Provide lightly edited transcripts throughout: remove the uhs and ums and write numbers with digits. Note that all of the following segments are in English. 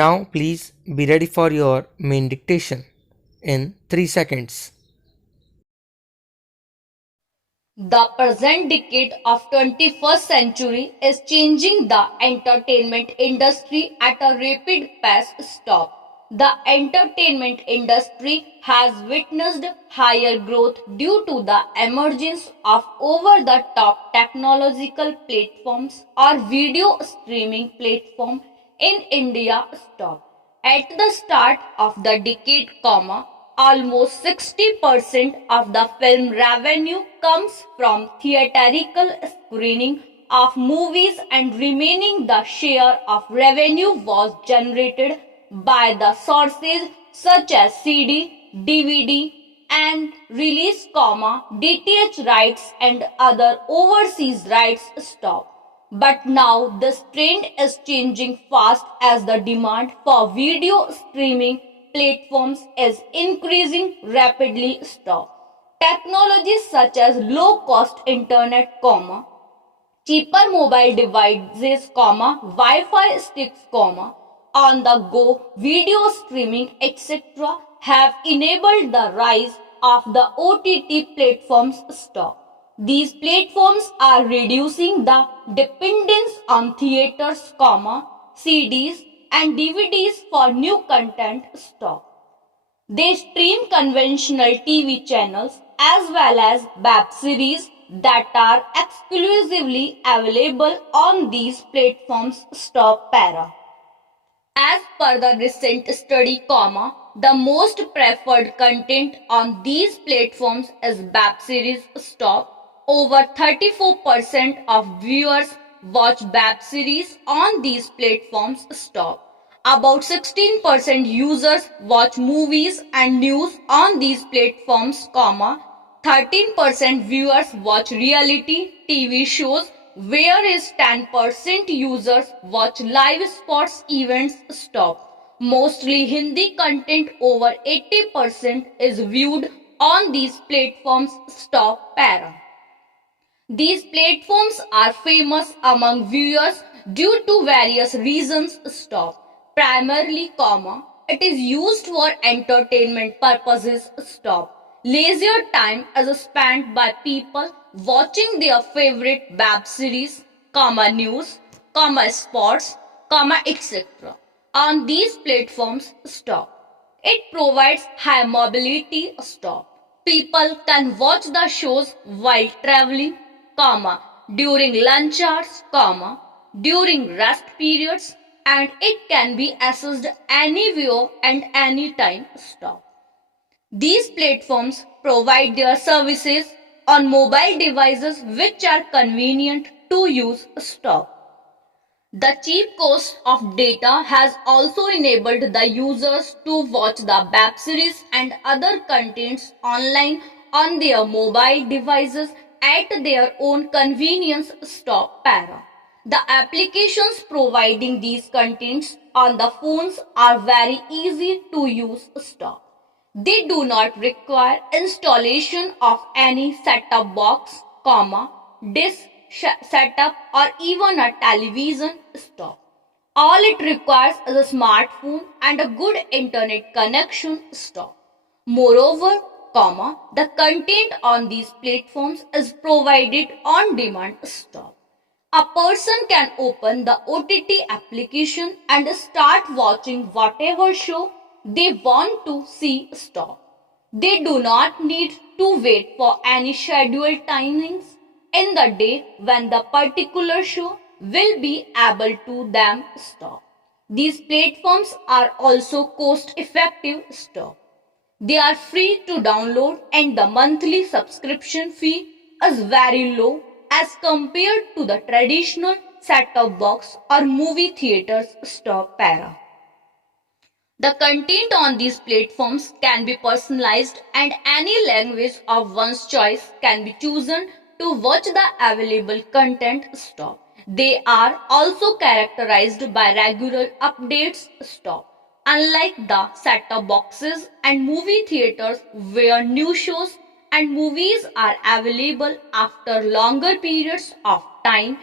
Now please be ready for your main dictation in 3 seconds. The present decade of 21st century is changing the entertainment industry at a rapid pace. Stop. The entertainment industry has witnessed higher growth due to the emergence of over-the-top technological platforms or video streaming platform in India. Stop. At the start of the decade, almost 60% of the film revenue comes from theatrical screening of movies and remaining the share of revenue was generated by the sources such as CD, DVD and release, DTH rights and other overseas rights. Stop. But now this trend is changing fast as the demand for video streaming platforms is increasing rapidly. Stop. Technologies such as low-cost internet, cheaper mobile devices, Wi-Fi sticks, on-the-go video streaming, etc. have enabled the rise of the OTT platforms. Stop. These platforms are reducing the dependence on theaters, CDs and DVDs for new content. Stop. They stream conventional TV channels as well as web series that are exclusively available on these platforms. Stop. Para. As per the recent study, the most preferred content on these platforms is web series. Stop. Over 34% of viewers watch web series on these platforms. Stop. About 16% users watch movies and news on these platforms, 13% viewers watch reality TV shows, whereas 10% users watch live sports events. Stop. Mostly Hindi content, over 80% is viewed on these platforms. Stop. Para. These platforms are famous among viewers due to various reasons. Stop. Primarily, it is used for entertainment purposes. Stop. Leisure time is spent by people watching their favorite web series, news, sports, etc. on these platforms. Stop. It provides high mobility. Stop. People can watch the shows while traveling, during lunch hours, during rest periods, and it can be accessed anywhere and anytime. Stop. These platforms provide their services on mobile devices which are convenient to use. Stop. The cheap cost of data has also enabled the users to watch the web series and other contents online on their mobile devices at their own convenience. Stop. Para. The applications providing these contents on the phones are very easy to use. Stop. They do not require installation of any set-top box, disk setup or even a television. Stop. All it requires is a smartphone and a good internet connection. Stop. Moreover, the content on these platforms is provided on demand. Stop. A person can open the OTT application and start watching whatever show they want to see. Stop. They do not need to wait for any scheduled timings in the day when the particular show will be able to them. Stop. These platforms are also cost effective. Stop. They are free to download and the monthly subscription fee is very low as compared to the traditional set-top box or movie theaters. Stop. Para. The content on these platforms can be personalized and any language of one's choice can be chosen to watch the available content. Stop. They are also characterized by regular updates. Stop. Unlike the set-top boxes and movie theaters where new shows and movies are available after longer periods of time,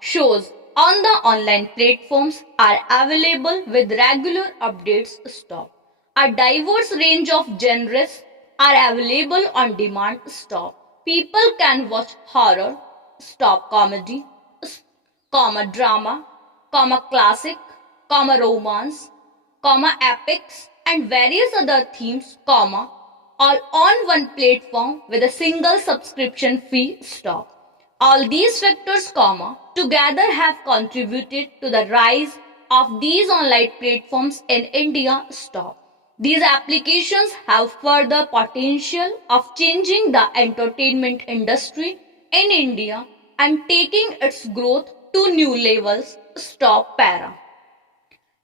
shows on the online platforms are available with regular updates. Stop. A diverse range of genres are available on demand. Stop. People can watch horror, stop comedy, comma drama, comma classic, comma romance, comma epics, and various other themes, comma, all on one platform with a single subscription fee. Stop. All these factors, comma, together have contributed to the rise of these online platforms in India. Stop. These applications have further potential of changing the entertainment industry in India and taking its growth to new levels. Stop para.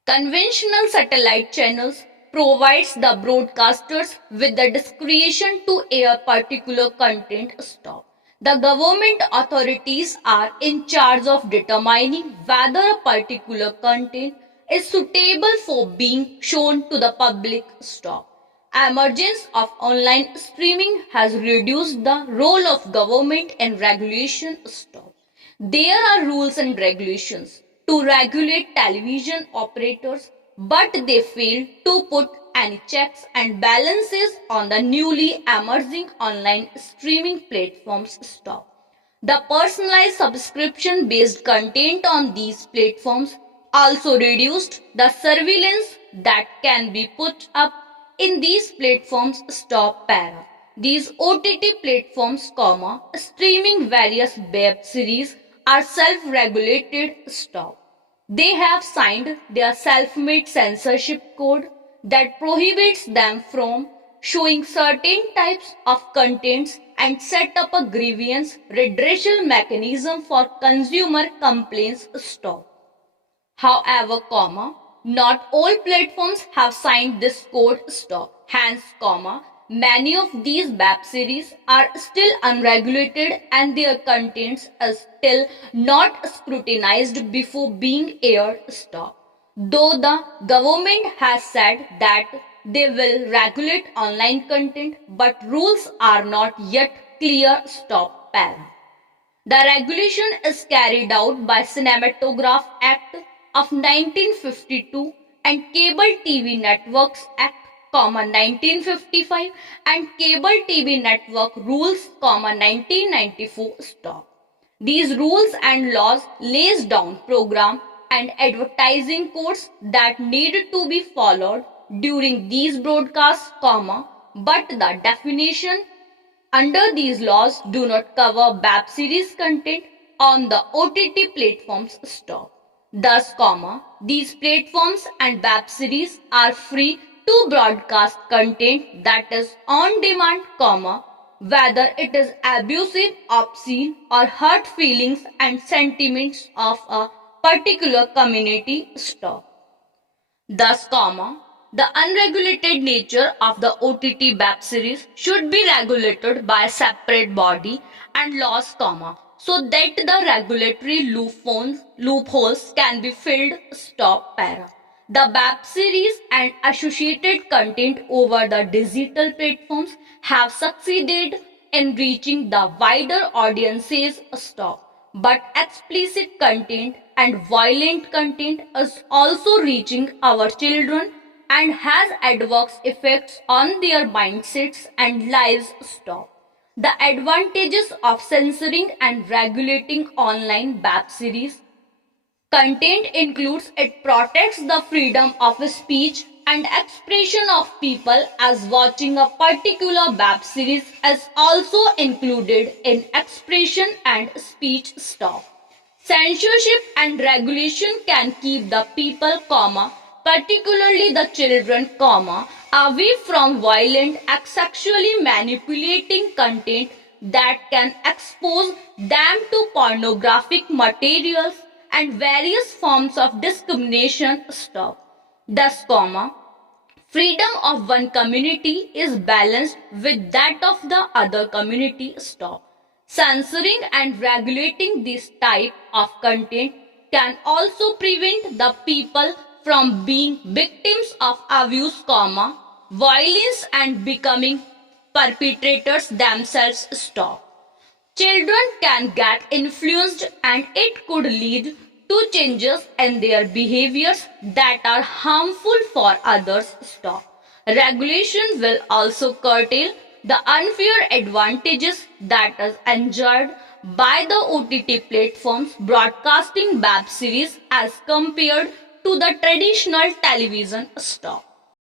Conventional satellite channels provides the broadcasters with the discretion to air particular content. Stop. The government authorities are in charge of determining whether a particular content is suitable for being shown to the public. Stop. Emergence of online streaming has reduced the role of government in regulation. Stop. There are rules and regulations to regulate television operators, but they fail to put any checks and balances on the newly emerging online streaming platforms. Stop. The personalized subscription based content on these platforms also reduced the surveillance that can be put up in these platforms. Stop para. These OTT platforms, comma, streaming various web series are self-regulated. Stop. They have signed their self-made censorship code that prohibits them from showing certain types of contents and set up a grievance redressal mechanism for consumer complaints. Stop. However, comma, not all platforms have signed this code. Stop. Hence, comma, many of these web series are still unregulated and their contents are still not scrutinized before being aired. Stop. Though the government has said that they will regulate online content, but rules are not yet clear. Stop. Para. The regulation is carried out by Cinematograph Act of 1952 and Cable TV Networks Act, 1955 and Cable TV Network Rules, 1994. Stop. These rules and laws lays down program and advertising codes that need to be followed during these broadcasts, but the definition under these laws do not cover web series content on the OTT platforms. Stop. Thus, these platforms and web series are free to broadcast content that is on demand, whether it is abusive, obscene, or hurt feelings and sentiments of a particular community. Stop. Thus, the unregulated nature of the OTT web series should be regulated by a separate body and laws, so that the regulatory loopholes can be filled. Stop para. The web series and associated content over the digital platforms have succeeded in reaching the wider audiences. Stop. But explicit content and violent content is also reaching our children and has adverse effects on their mindsets and lives. Stop. The advantages of censoring and regulating online web series content includes it protects the freedom of speech and expression of people as watching a particular web series is also included in expression and speech. Stop. Censorship and regulation can keep the people, particularly the children, away from violent and sexually manipulating content that can expose them to pornographic materials and various forms of discrimination. Stop. Thus, freedom of one community is balanced with that of the other community. Stop. Censoring and regulating this type of content can also prevent the people from being victims of abuse, violence and becoming perpetrators themselves. Stop. Children can get influenced and it could lead to changes in their behaviors that are harmful for others. Stop. Regulation will also curtail the unfair advantages that is enjoyed by the OTT platforms broadcasting web series as compared to the traditional television. Stop.